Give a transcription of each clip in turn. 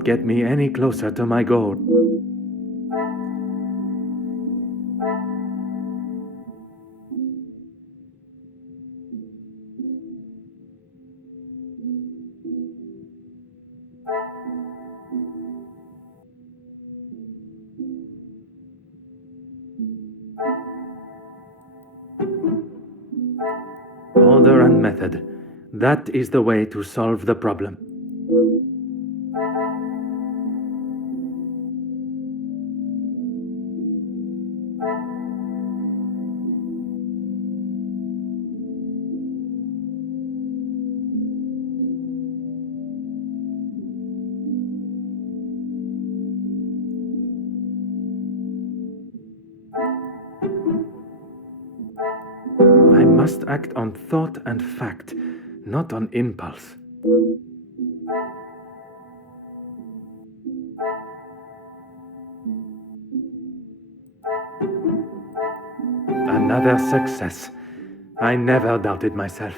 not get me any closer to my goal. Order and method. That is the way to solve the problem. I must act on thought and fact, not on impulse. Another success. I never doubted myself.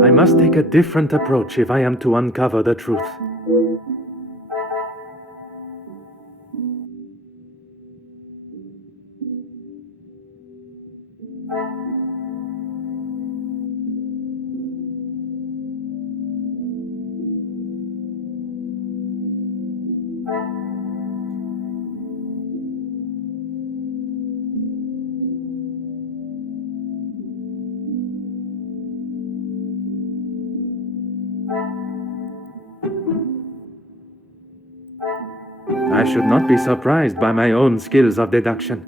I must take a different approach if I am to uncover the truth. I should not be surprised by my own skills of deduction.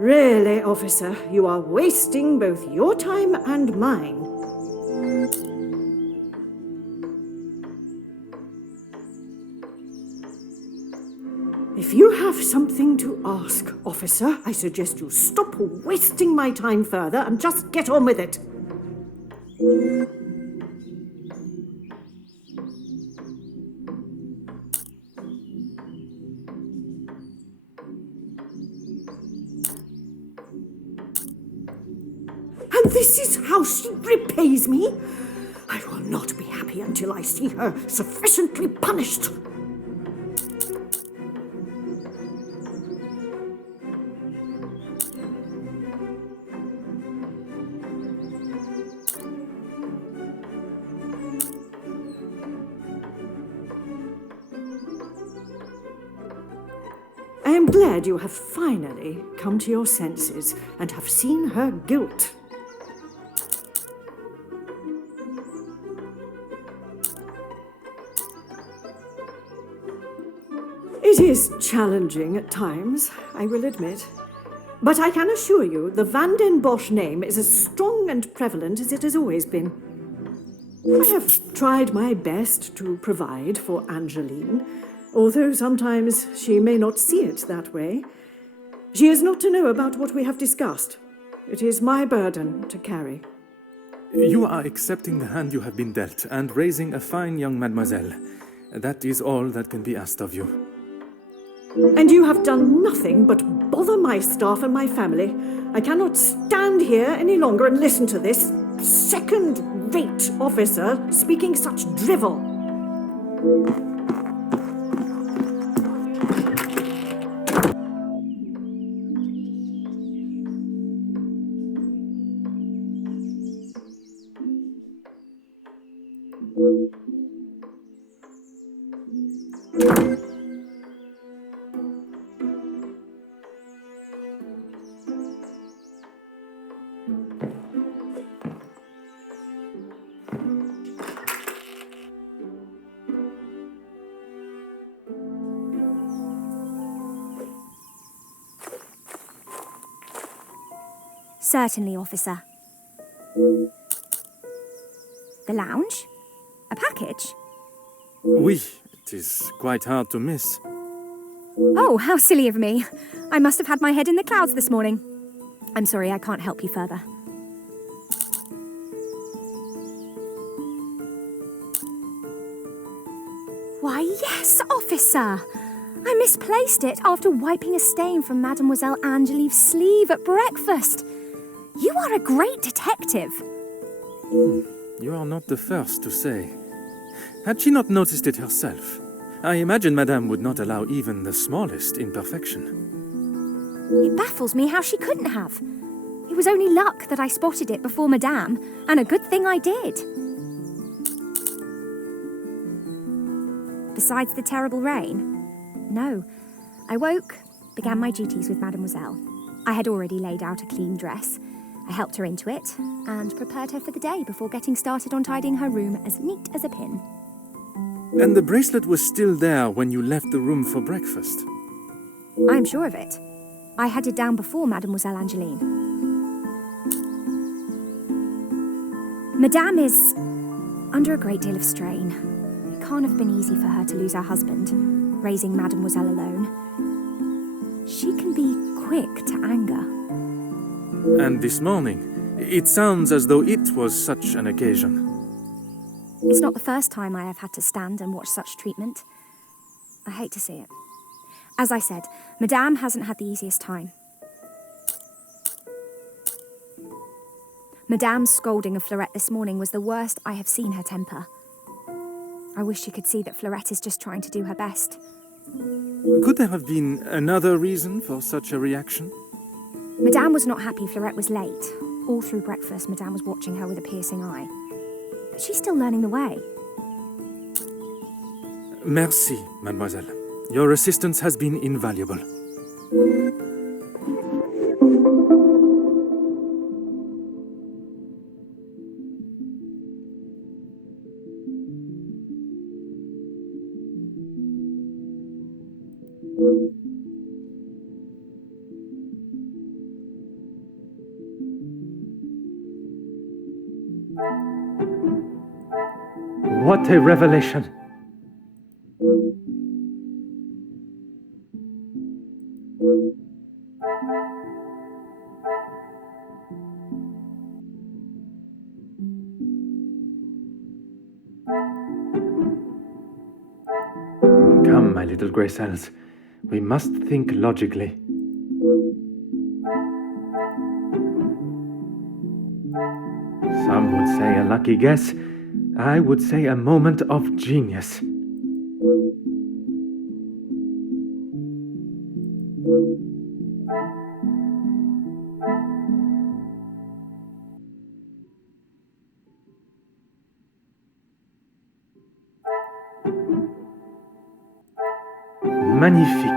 Really, officer, you are wasting both your time and mine. If you have something to ask, officer, I suggest you stop wasting my time further and just get on with it. And this is how she repays me? I will not be happy until I see her sufficiently punished. I am glad you have finally come to your senses and have seen her guilt. It is challenging at times, I will admit. But I can assure you the Van den Bosch name is as strong and prevalent as it has always been. I have tried my best to provide for Angeline, although sometimes she may not see it that way. She is not to know about what we have discussed. It is my burden to carry. You are accepting the hand you have been dealt and raising a fine young mademoiselle. That is all that can be asked of you. And you have done nothing but bother my staff and my family. I cannot stand here any longer and listen to this second-rate officer speaking such drivel. Certainly, officer. The lounge? A package? Oui, it is quite hard to miss. Oh, how silly of me. I must have had my head in the clouds this morning. I'm sorry, I can't help you further. Why, yes, officer! I misplaced it after wiping a stain from Mademoiselle Angelieve's sleeve at breakfast. You are a great detective. You are not the first to say. Had she not noticed it herself, I imagine Madame would not allow even the smallest imperfection. It baffles me how she couldn't have. It was only luck that I spotted it before Madame, and a good thing I did. Besides the terrible rain? No. I woke, began my duties with Mademoiselle. I had already laid out a clean dress. I helped her into it, and prepared her for the day before getting started on tidying her room as neat as a pin. And the bracelet was still there when you left the room for breakfast? I'm sure of it. I had it down before Mademoiselle Angeline. Madame is under a great deal of strain. It can't have been easy for her to lose her husband, raising Mademoiselle alone. She can be quick to anger. And this morning, it sounds as though it was such an occasion. It's not the first time I have had to stand and watch such treatment. I hate to see it. As I said, Madame hasn't had the easiest time. Madame's scolding of Fleurette this morning was the worst I have seen her temper. I wish you could see that Fleurette is just trying to do her best. Could there have been another reason for such a reaction? Madame was not happy Fleurette was late. All through breakfast, Madame was watching her with a piercing eye. But she's still learning the way. Merci, mademoiselle. Your assistance has been invaluable. What a revelation! Come, my little grey cells. We must think logically. Some would say a lucky guess. I would say a moment of genius. Magnifique.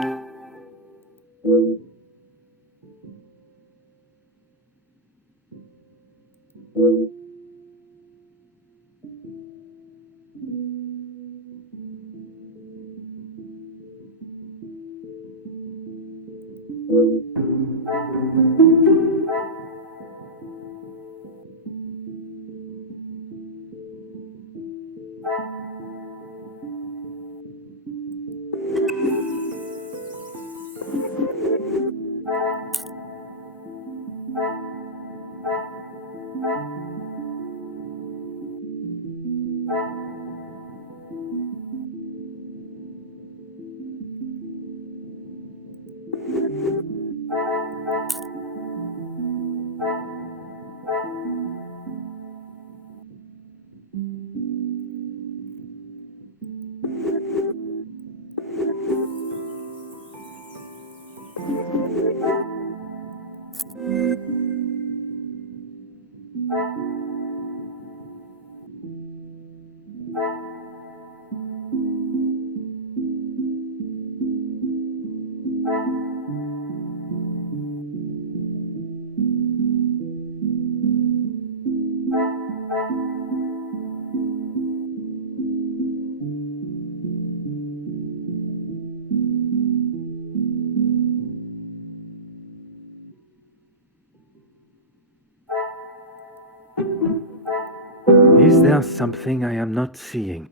Is there something I am not seeing?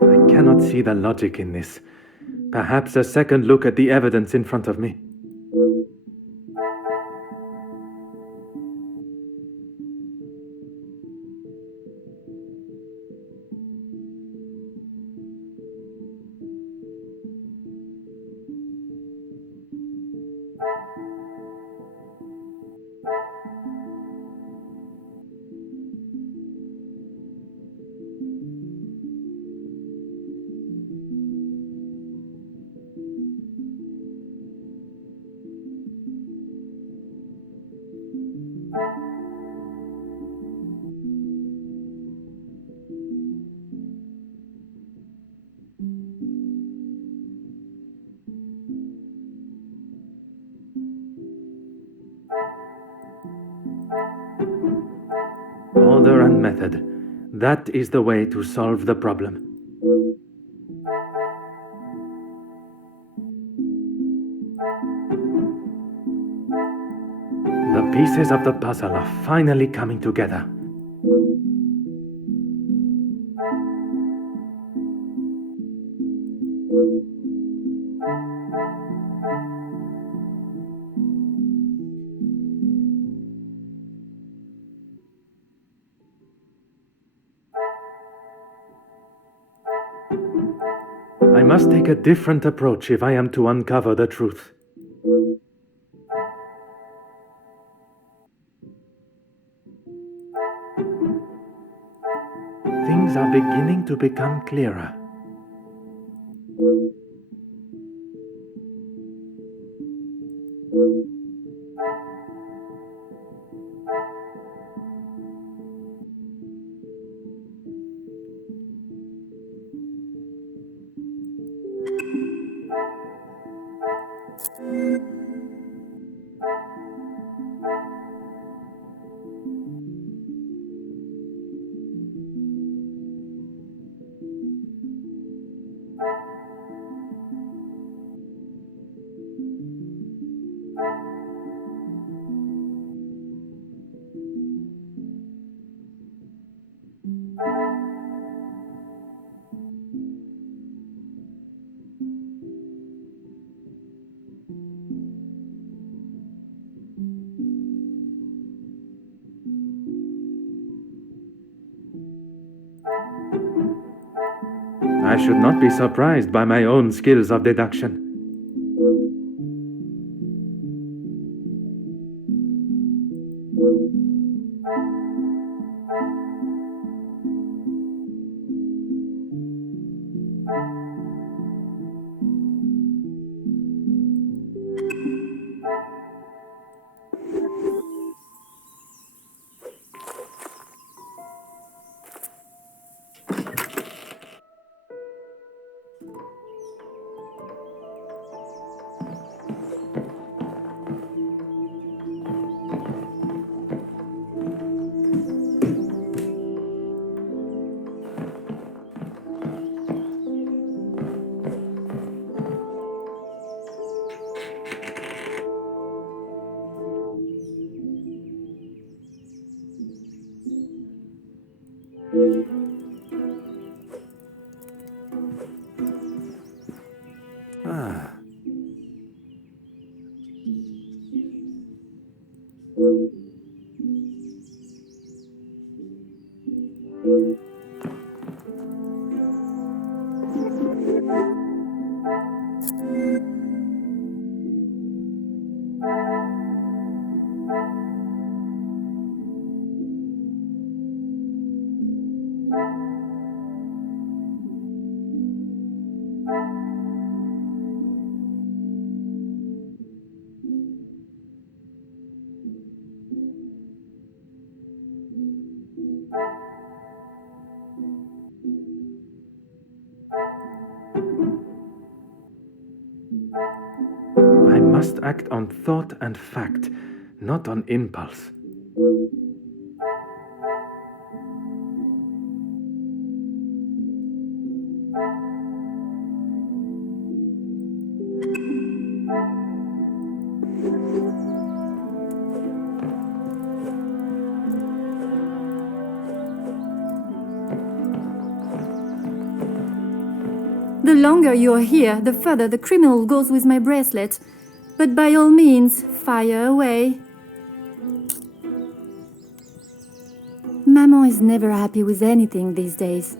I cannot see the logic in this. Perhaps a second look at the evidence in front of me. Order and method. That is the way to solve the problem. The pieces of the puzzle are finally coming together. I must take a different approach if I am to uncover the truth. Things are beginning to become clearer. I should not be surprised by my own skills of deduction. Ah. I must act on thought and fact, not on impulse. longer you're here, the further the criminal goes with my bracelet. But by all means, fire away. Maman is never happy with anything these days.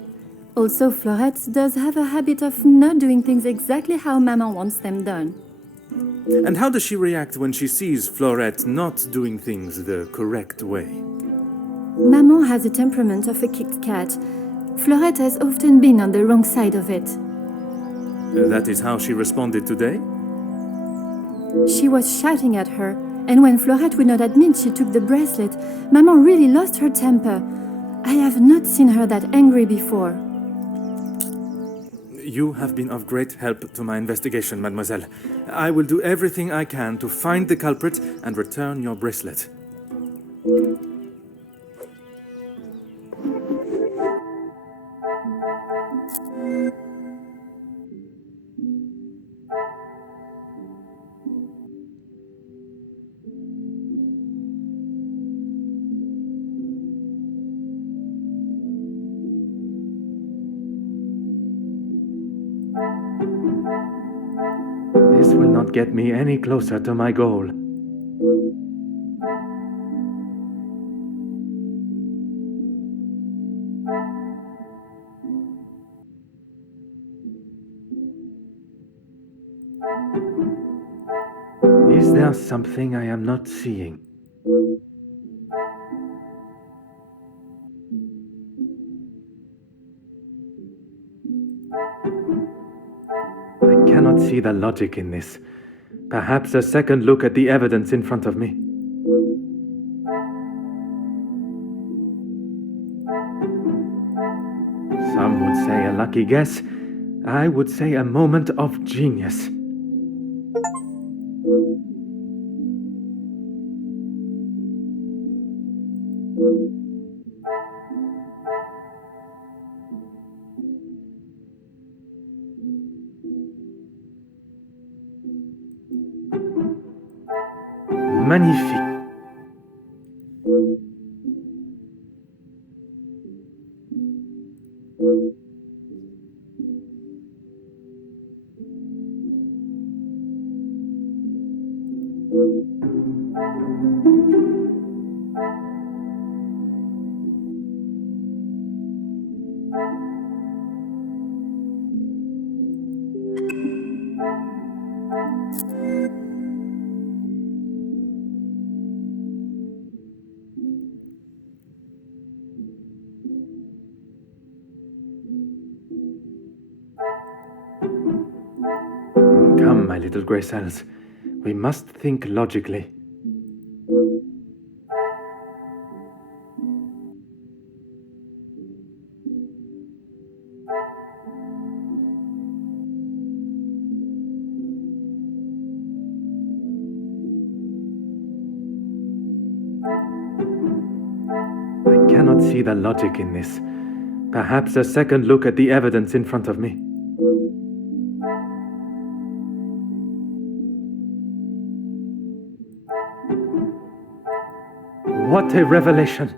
Also, Florette does have a habit of not doing things exactly how Maman wants them done. And how does she react when she sees Florette not doing things the correct way? Maman has the temperament of a kicked cat. Florette has often been on the wrong side of it. That is how she responded today? She was shouting at her, and when Florette would not admit she took the bracelet, Maman really lost her temper. I have not seen her that angry before. You have been of great help to my investigation, mademoiselle. I will do everything I can to find the culprit and return your bracelet. This will not get me any closer to my goal. Is there something I am not seeing? I cannot see the logic in this. Perhaps a second look at the evidence in front of me. Some would say a lucky guess. I would say a moment of genius. Magnifique. Come, my little grey cells. We must think logically. I cannot see the logic in this. Perhaps a second look at the evidence in front of me. What a revelation!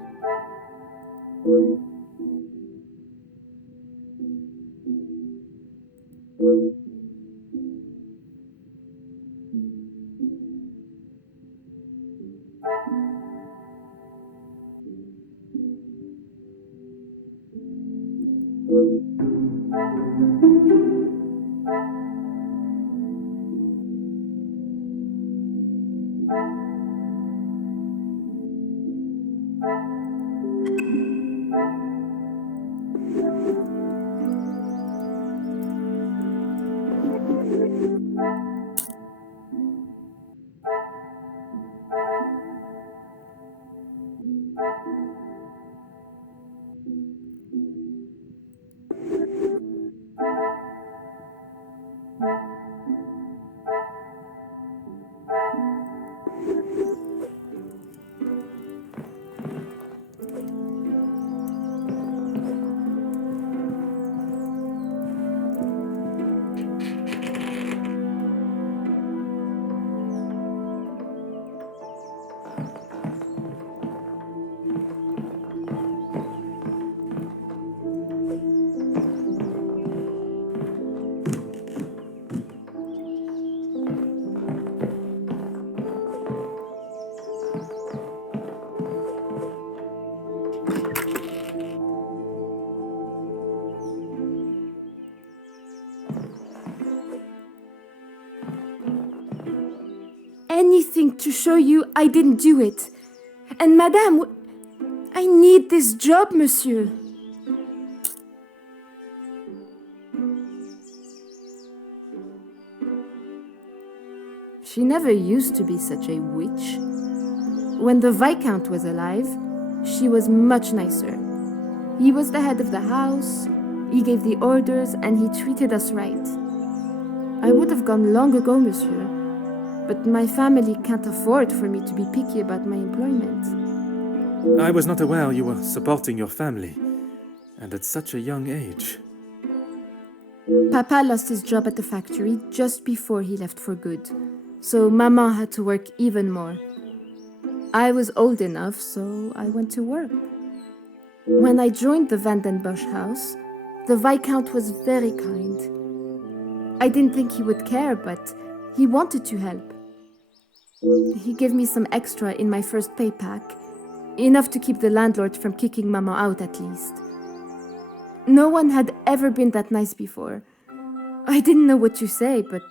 anything to show you I didn't do it. And Madame, I need this job, monsieur. She never used to be such a witch. When the Viscount was alive, she was much nicer. He was the head of the house, he gave the orders, and he treated us right. I would have gone long ago, monsieur, but my family can't afford for me to be picky about my employment. I was not aware you were supporting your family, and at such a young age. Papa lost his job at the factory just before he left for good, so Maman had to work even more. I was old enough, so I went to work. When I joined the Van den Bosch house, the Viscount was very kind. I didn't think he would care, but he wanted to help. He gave me some extra in my first pay pack, enough to keep the landlord from kicking Maman out at least. No one had ever been that nice before. I didn't know what to say, but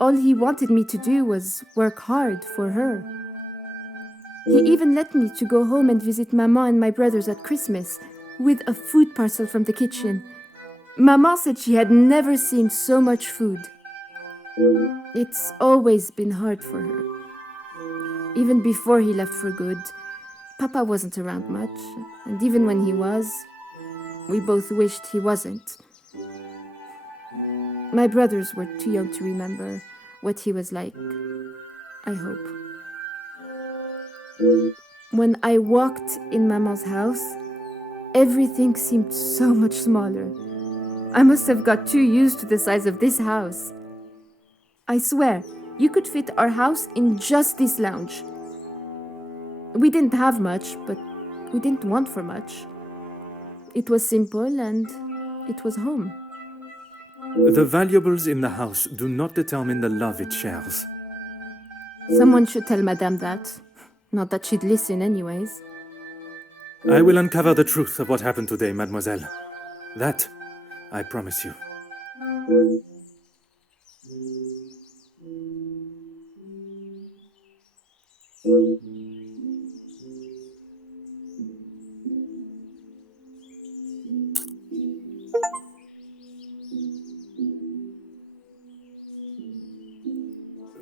all he wanted me to do was work hard for her. He even let me to go home and visit Maman and my brothers at Christmas with a food parcel from the kitchen. Maman said she had never seen so much food. It's always been hard for her. Even before he left for good, Papa wasn't around much, and even when he was, we both wished he wasn't. My brothers were too young to remember what he was like, I hope. When I walked in Maman's house, everything seemed so much smaller. I must have got too used to the size of this house. I swear, you could fit our house in just this lounge. We didn't have much, but we didn't want for much. It was simple and it was home. The valuables in the house do not determine the love it shares. Someone should tell Madame that. Not that she'd listen anyways. I will uncover the truth of what happened today, mademoiselle. That, I promise you.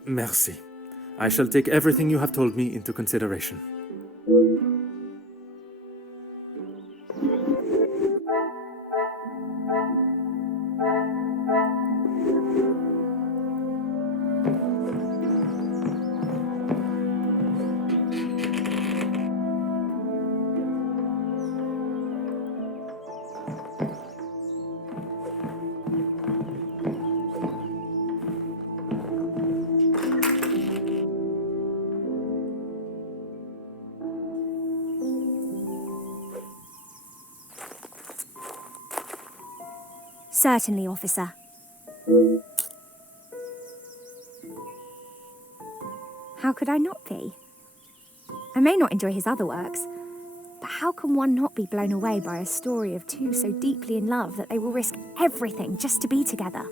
Merci. I shall take everything you have told me into consideration. Certainly, officer. How could I not be? I may not enjoy his other works, but how can one not be blown away by a story of two so deeply in love that they will risk everything just to be together?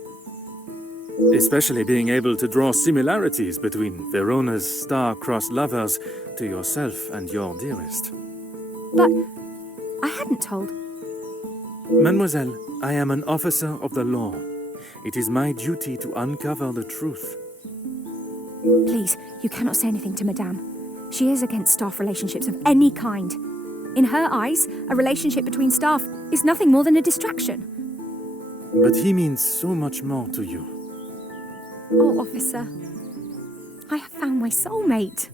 Especially being able to draw similarities between Verona's star-crossed lovers to yourself and your dearest. But I hadn't told. Mademoiselle, I am an officer of the law. It is my duty to uncover the truth. Please, you cannot say anything to Madame. She is against staff relationships of any kind. In her eyes, a relationship between staff is nothing more than a distraction. But he means so much more to you. Oh, officer, I have found my soulmate.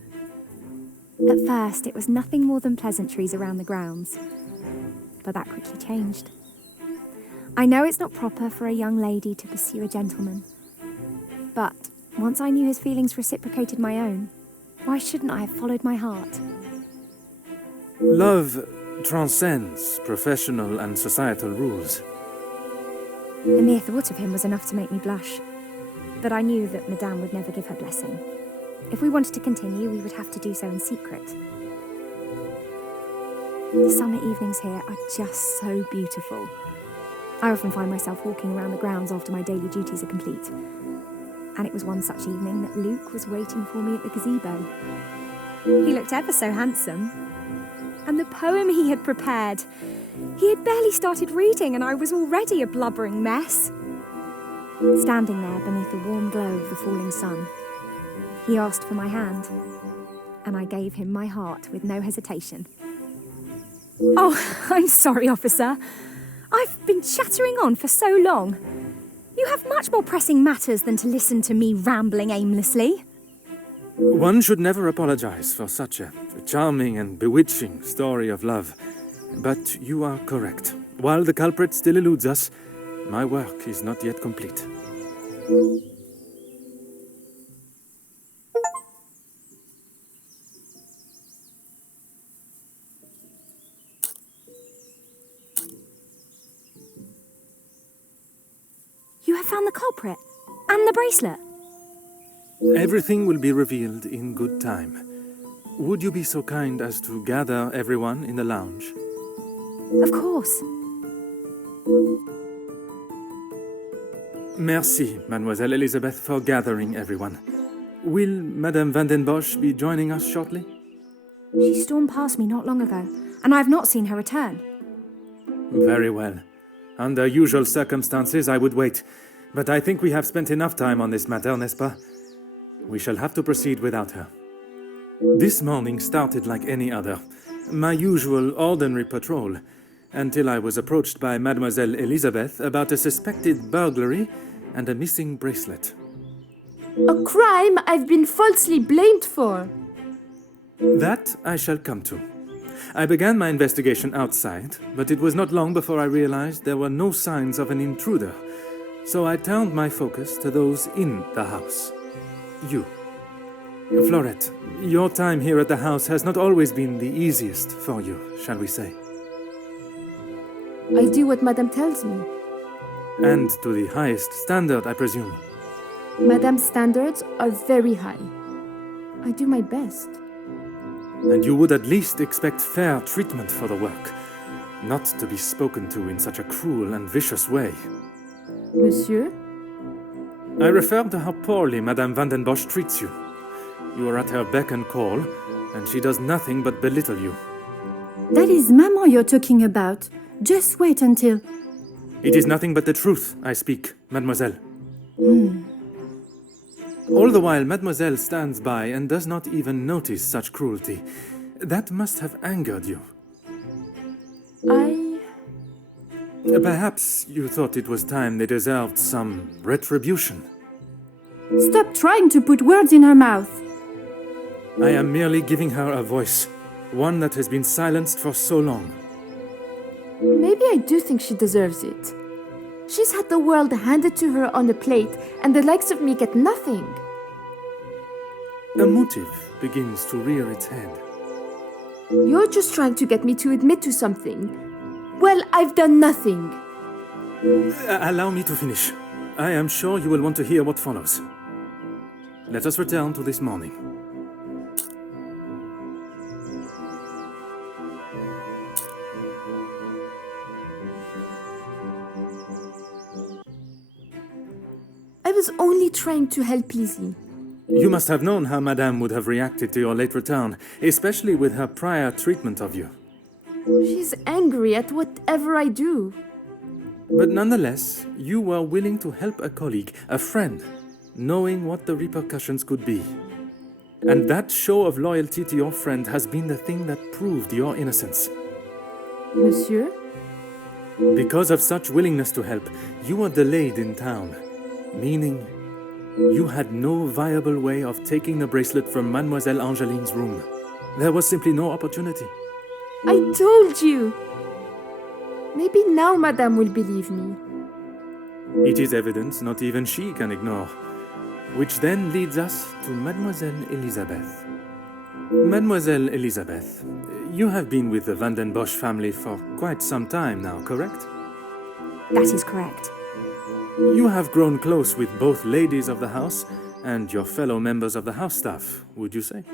At first, it was nothing more than pleasantries around the grounds, but that quickly changed. I know it's not proper for a young lady to pursue a gentleman, but once I knew his feelings reciprocated my own, why shouldn't I have followed my heart? Love transcends professional and societal rules. The mere thought of him was enough to make me blush, but I knew that Madame would never give her blessing. If we wanted to continue, we would have to do so in secret. The summer evenings here are just so beautiful. I often find myself walking around the grounds after my daily duties are complete. And it was one such evening that Luke was waiting for me at the gazebo. He looked ever so handsome. And the poem he had prepared, he had barely started reading and I was already a blubbering mess. Standing there beneath the warm glow of the falling sun, he asked for my hand, and I gave him my heart with no hesitation. Oh, I'm sorry, officer. I've been chattering on for so long. You have much more pressing matters than to listen to me rambling aimlessly. One should never apologize for such a charming and bewitching story of love. But you are correct. While the culprit still eludes us, my work is not yet complete. You have found the culprit and the bracelet. Everything will be revealed in good time. Would you be so kind as to gather everyone in the lounge? Of course. Merci, Mademoiselle Elizabeth, for gathering everyone. Will Madame Van den Bosch be joining us shortly? She stormed past me not long ago, and I have not seen her return. Very well. Under usual circumstances, I would wait. But I think we have spent enough time on this matter, n'est-ce pas? We shall have to proceed without her. This morning started like any other. My usual ordinary patrol, until I was approached by Mademoiselle Elizabeth about a suspected burglary and a missing bracelet. A crime I've been falsely blamed for. That I shall come to. I began my investigation outside, but it was not long before I realized there were no signs of an intruder. So I turned my focus to those in the house. You. Florette, your time here at the house has not always been the easiest for you, shall we say? I do what Madame tells me. And to the highest standard, I presume. Madame's standards are very high. I do my best. And you would at least expect fair treatment for the work, not to be spoken to in such a cruel and vicious way. Monsieur? I refer to how poorly Madame Van den Bosch treats you. You are at her beck and call, and she does nothing but belittle you. That is Maman you're talking about. Just wait until... It is nothing but the truth I speak, mademoiselle. All the while, mademoiselle stands by and does not even notice such cruelty. That must have angered you. Perhaps you thought it was time they deserved some retribution. Stop trying to put words in her mouth. I am merely giving her a voice, one that has been silenced for so long. Maybe I do think she deserves it. She's had the world handed to her on a plate, and the likes of me get nothing. A motive begins to rear its head. You're just trying to get me to admit to something. Well, I've done nothing. Allow me to finish. I am sure you will want to hear what follows. Let us return to this morning. I was only trying to help Lizzie. You must have known how Madame would have reacted to your late return, especially with her prior treatment of you. She's angry at whatever I do. But nonetheless, you were willing to help a colleague, a friend, knowing what the repercussions could be. And that show of loyalty to your friend has been the thing that proved your innocence. Monsieur? Because of such willingness to help, you were delayed in town, meaning you had no viable way of taking the bracelet from Mademoiselle Angeline's room. There was simply no opportunity. I told you! Maybe now Madame will believe me. It is evidence not even she can ignore. Which then leads us to Mademoiselle Elizabeth. Mademoiselle Elizabeth, you have been with the Van den Bosch family for quite some time now, correct? That is correct. You have grown close with both ladies of the house and your fellow members of the house staff, would you say?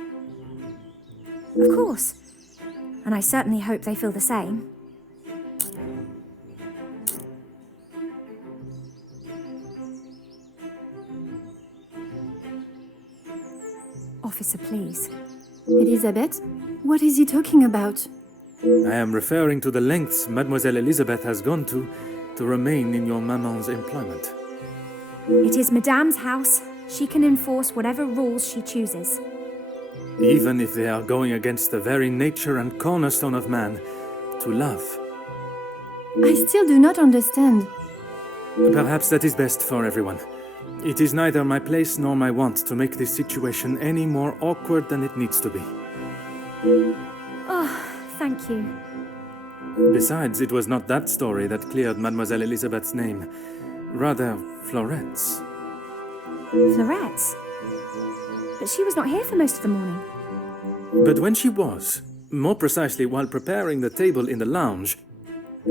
Of course. And I certainly hope they feel the same. Officer, please. Elizabeth, what is he talking about? I am referring to the lengths Mademoiselle Elizabeth has gone to remain in your maman's employment. It is Madame's house. She can enforce whatever rules she chooses. Even if they are going against the very nature and cornerstone of man, to love. I still do not understand. Perhaps that is best for everyone. It is neither my place nor my want to make this situation any more awkward than it needs to be. Oh, thank you. Besides, it was not that story that cleared Mademoiselle Elizabeth's name. Rather, Florette's. Florette's? But she was not here for most of the morning. But when she was, more precisely while preparing the table in the lounge,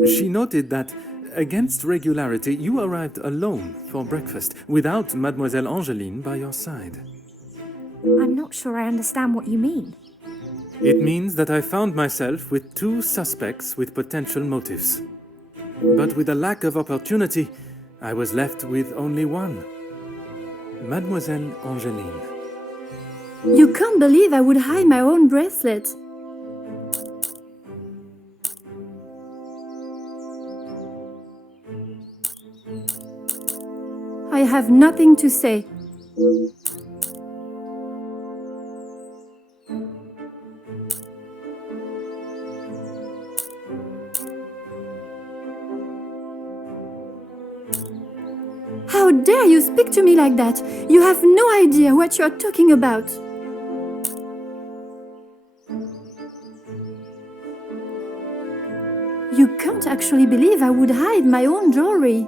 she noted that, against regularity, you arrived alone for breakfast, without Mademoiselle Angeline by your side. I'm not sure I understand what you mean. It means that I found myself with two suspects with potential motives. But with a lack of opportunity, I was left with only one. Mademoiselle Angeline. You can't believe I would hide my own bracelet. I have nothing to say. How dare you speak to me like that? You have no idea what you are talking about. You can't actually believe I would hide my own jewelry.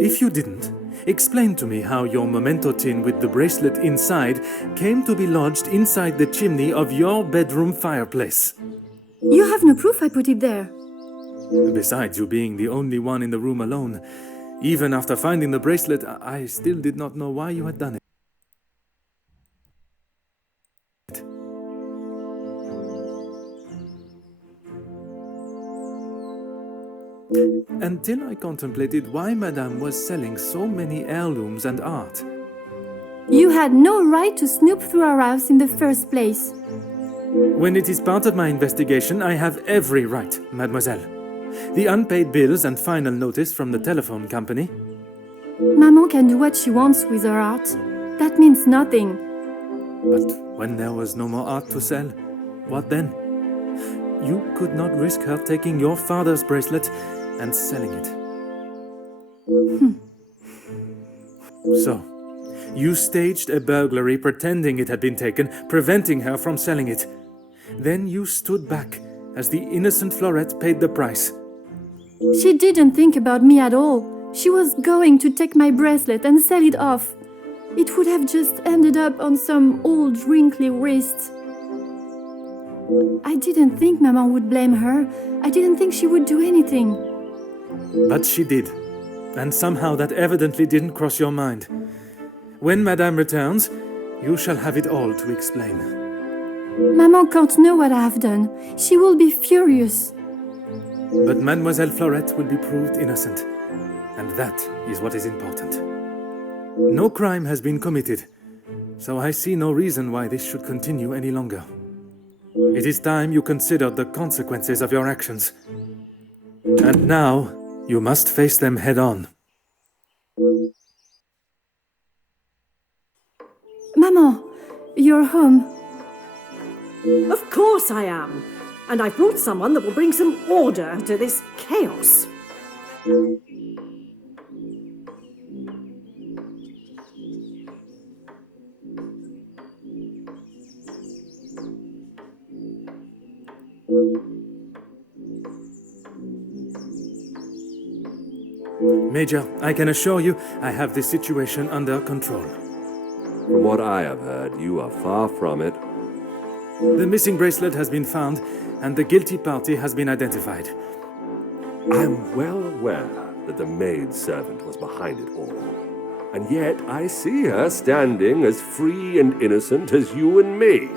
If you didn't, explain to me how your memento tin with the bracelet inside came to be lodged inside the chimney of your bedroom fireplace. You have no proof I put it there. Besides you being the only one in the room alone, even after finding the bracelet, I still did not know why you had done it. Until I contemplated why Madame was selling so many heirlooms and art. You had no right to snoop through our house in the first place. When it is part of my investigation, I have every right, mademoiselle. The unpaid bills and final notice from the telephone company. Maman can do what she wants with her art. That means nothing. But when there was no more art to sell, what then? You could not risk her taking your father's bracelet and selling it. So, you staged a burglary pretending it had been taken, preventing her from selling it. Then you stood back as the innocent Florette paid the price. She didn't think about me at all. She was going to take my bracelet and sell it off. It would have just ended up on some old wrinkly wrist. I didn't think Maman would blame her. I didn't think she would do anything. But she did. And somehow that evidently didn't cross your mind. When Madame returns, you shall have it all to explain. Maman can't know what I have done. She will be furious. But Mademoiselle Florette will be proved innocent. And that is what is important. No crime has been committed, so I see no reason why this should continue any longer. It is time you considered the consequences of your actions. And now, you must face them head on. Maman, you're home. Of course I am. And I've brought someone that will bring some order to this chaos. Major, I can assure you I have this situation under control. From what I have heard, you are far from it. The missing bracelet has been found, and the guilty party has been identified. I am well aware that the maid-servant was behind it all. And yet I see her standing as free and innocent as you and me.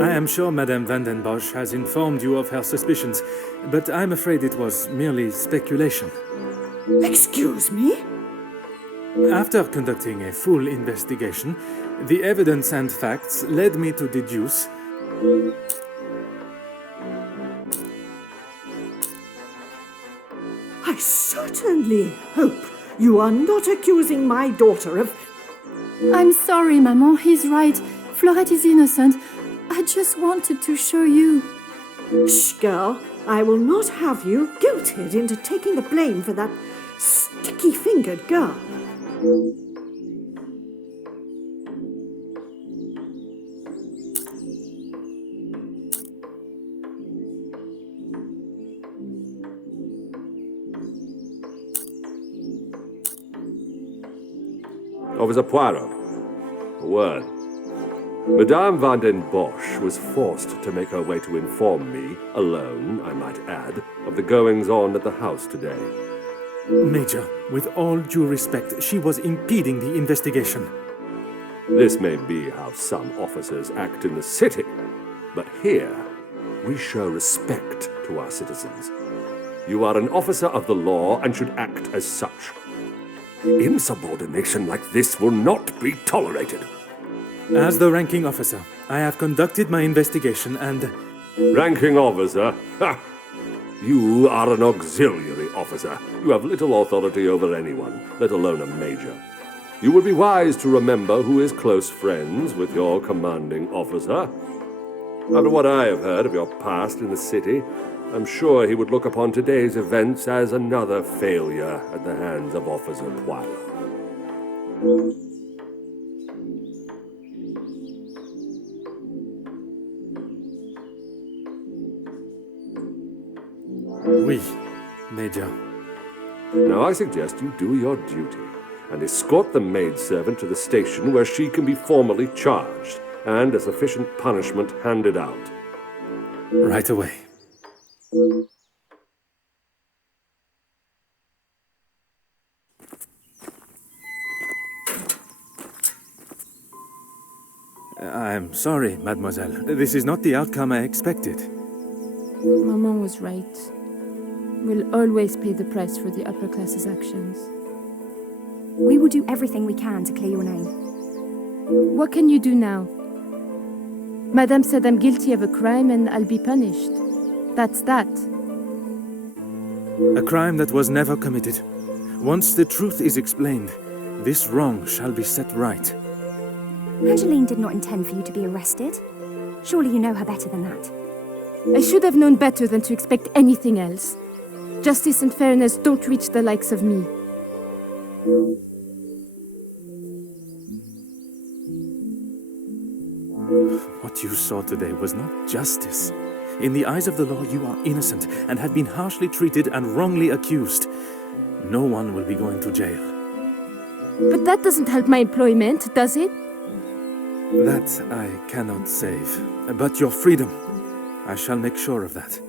I am sure Madame Van den Bosch has informed you of her suspicions, but I'm afraid it was merely speculation. Excuse me? After conducting a full investigation, The evidence and facts led me to deduce. I certainly hope you are not accusing my daughter of... I'm sorry, Maman, he's right. Florette is innocent. I just wanted to show you. Shh, girl. I will not have you guilted into taking the blame for that sticky-fingered girl. Officer Poirot, a word. Madame van den Bosch was forced to make her way to inform me, alone, I might add, of the goings-on at the house today. Major, with all due respect, she was impeding the investigation. This may be how some officers act in the city, but here we show respect to our citizens. You are an officer of the law and should act as such. Insubordination like this will not be tolerated. As the ranking officer, I have conducted my investigation and... Ranking officer? Ha! You are an auxiliary officer. You have little authority over anyone, let alone a major. You would be wise to remember who is close friends with your commanding officer. After what I have heard of your past in the city, I'm sure he would look upon today's events as another failure at the hands of Officer Poirot. Oui, Major. Now I suggest you do your duty and escort the maidservant to the station where she can be formally charged and a sufficient punishment handed out. Right away. I'm sorry, mademoiselle. This is not the outcome I expected. Maman was right. We'll always pay the price for the upper class's actions. We will do everything we can to clear your name. What can you do now? Madame said I'm guilty of a crime and I'll be punished. That's that. A crime that was never committed. Once the truth is explained, this wrong shall be set right. Angeline did not intend for you to be arrested. Surely you know her better than that. I should have known better than to expect anything else. Justice and fairness don't reach the likes of me. What you saw today was not justice. In the eyes of the law, you are innocent and have been harshly treated and wrongly accused. No one will be going to jail. But that doesn't help my employment, does it? That I cannot save. But your freedom, I shall make sure of that.